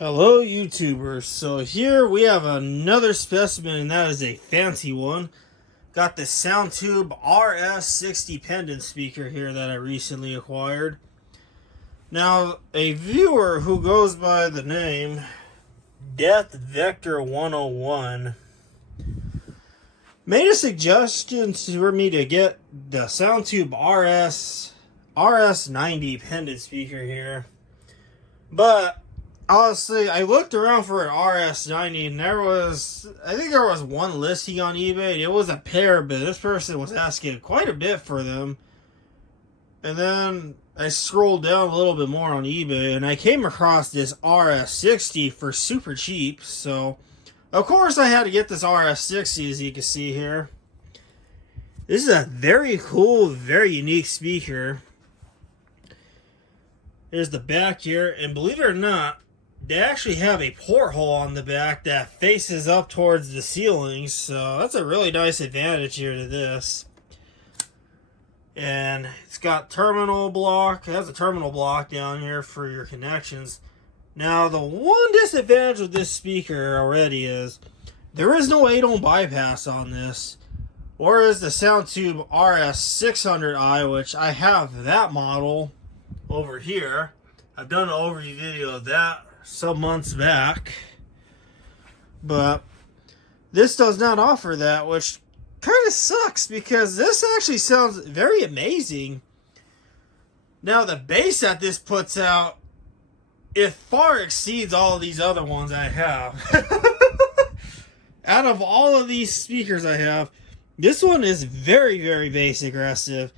Hello YouTubers, so here we have another specimen and that is a fancy one. Got the Soundtube RS60 Pendant speaker here that I recently acquired. Now, a viewer who goes by the name Death Vector 101 made a suggestion for me to get the Soundtube RS90 Pendant speaker here. But honestly, I looked around for an RS90 and I think there was one listing on eBay. It was a pair, but this person was asking quite a bit for them. And then I scrolled down a little bit more on eBay and I came across this RS60 for super cheap. So, of course, I had to get this RS60, as you can see here. This is a very cool, very unique speaker. There's the back here, and believe it or not, they actually have a porthole on the back that faces up towards the ceiling, so that's a really nice advantage here to this. And it's got terminal block. It has a terminal block down here for your connections. Now, the one disadvantage with this speaker already is there is no 8-ohm bypass on this, whereas the Soundtube RS60i, which I have that model over here. I've done an overview video of that some months back, but this does not offer that, which kind of sucks because this actually sounds very amazing. Now, the bass that this puts out, it far exceeds all of these other ones I have. Out of all of these speakers I have, this one is very, very bass aggressive.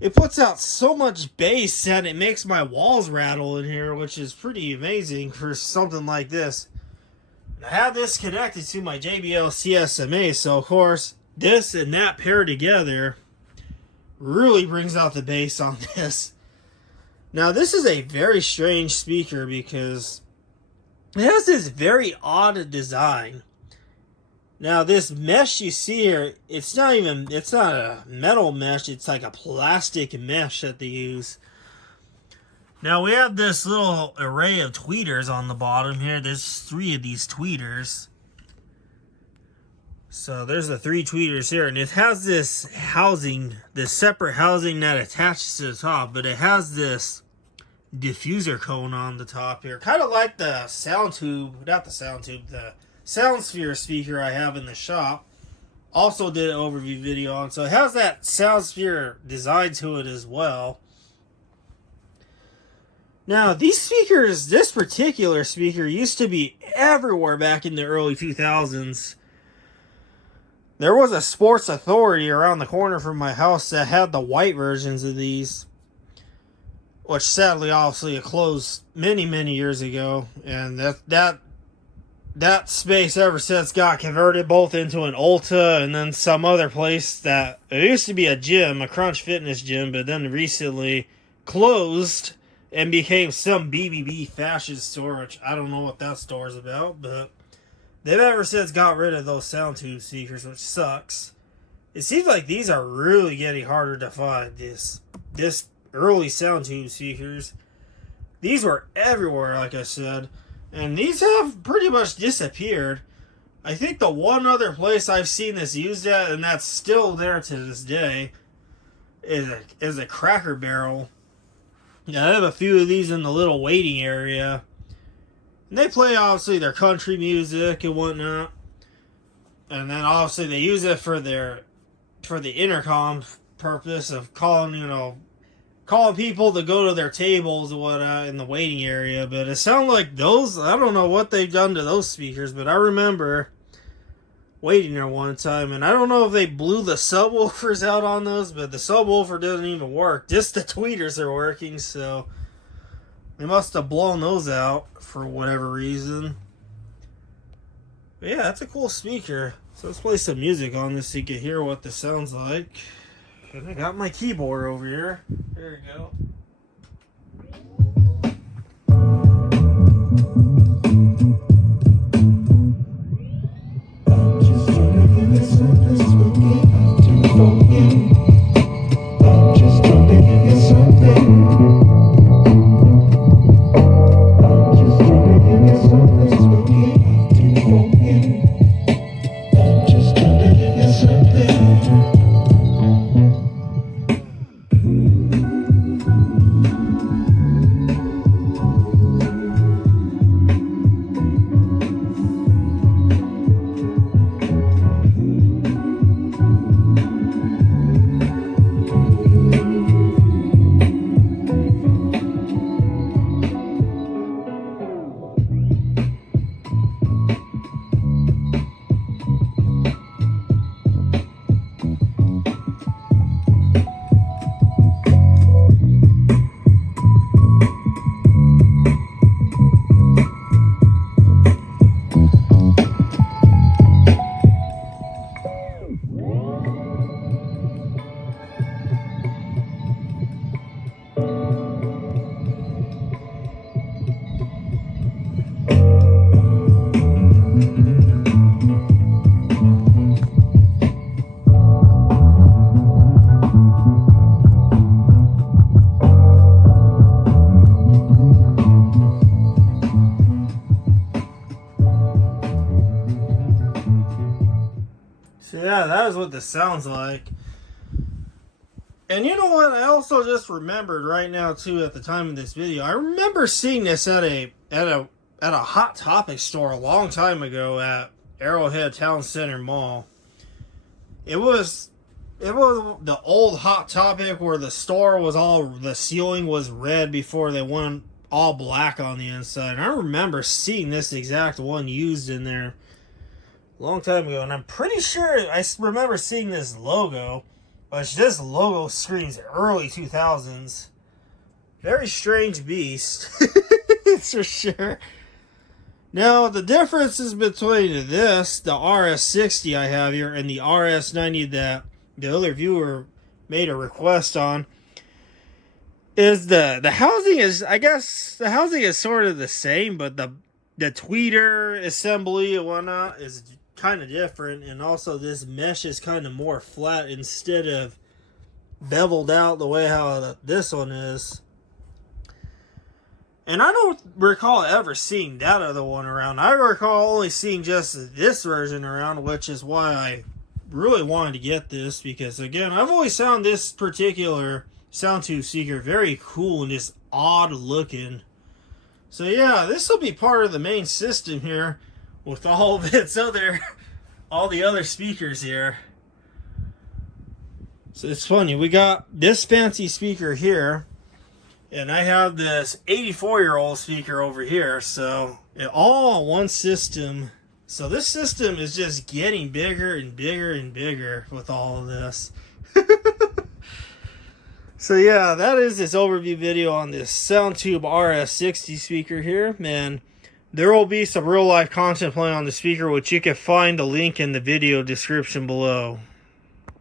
It puts out so much bass that it makes my walls rattle in here, which is pretty amazing for something like this. I have this connected to my JBL CSMA, so of course, this and that paired together really brings out the bass on this. Now, this is a very strange speaker because it has this very odd design. Now, this mesh you see here, it's not a metal mesh, it's like a plastic mesh that they use. Now, we have this little array of tweeters on the bottom here. There's 3 of these tweeters. So, there's the 3 tweeters here, and it has this housing, this separate housing that attaches to the top, but it has this diffuser cone on the top here. Kind of like the Soundtube, not the Soundtube, the Soundsphere speaker I have in the shop. Also did an overview video on, so it has that Soundsphere design to it as well. Now, these speakers, this particular speaker used to be everywhere back in the early 2000s. There was a Sports Authority around the corner from my house that had the white versions of these, which sadly, obviously, it closed many, many years ago, and that space ever since got converted both into an Ulta and then some other place that it used to be a gym, a Crunch Fitness gym, but then recently closed and became some BBB fashion store, which I don't know what that store is about, but they've ever since got rid of those Soundtube speakers, which sucks. It seems like these are really getting harder to find, this early Soundtube speakers. These were everywhere, like I said. And these have pretty much disappeared. I think the one other place I've seen this used at, and that's still there to this day, is a Cracker Barrel. Yeah, I have a few of these in the little waiting area. And they play, obviously, their country music and whatnot. And then, obviously, they use it for the intercom purpose of calling people to go to their tables and whatnot in the waiting area. But it sounds like those, I don't know what they've done to those speakers, but I remember waiting there one time, and I don't know if they blew the subwoofers out on those, but the subwoofer doesn't even work. Just the tweeters are working, so they must have blown those out for whatever reason. But yeah, that's a cool speaker. So let's play some music on this so you can hear what this sounds like. And I got my keyboard over here. There we go. is what this sounds like. And you know what? I also just remembered right now too, at the time of this video, I remember seeing this at a Hot Topic store a long time ago at Arrowhead Town Center Mall. It was the old Hot Topic where the store was the ceiling was red before they went all black on the inside. And I remember seeing this exact one used in there a long time ago, and I'm pretty sure I remember seeing this logo. But this logo screams early 2000s. Very strange beast. It's for sure. Now, the differences between this, the RS60 I have here, and the RS90 that the other viewer made a request on, is the housing is, I guess, the housing is sort of the same, but the tweeter assembly and whatnot is kind of different, and also this mesh is kind of more flat instead of beveled out the way how this one is. And I don't recall ever seeing that other one around. I recall only seeing just this version around, which is why I really wanted to get this, because again, I've always found this particular Soundtube speaker very cool and just odd looking. So yeah, this will be part of the main system here with all of its all the other speakers here. So it's funny, we got this fancy speaker here, and I have this 84-year-old speaker over here, so it all on one system. So this system is just getting bigger and bigger and bigger with all of this. So yeah, that is this overview video on this Soundtube RS60 speaker here, man. There will be some real life content playing on the speaker, which you can find the link in the video description below.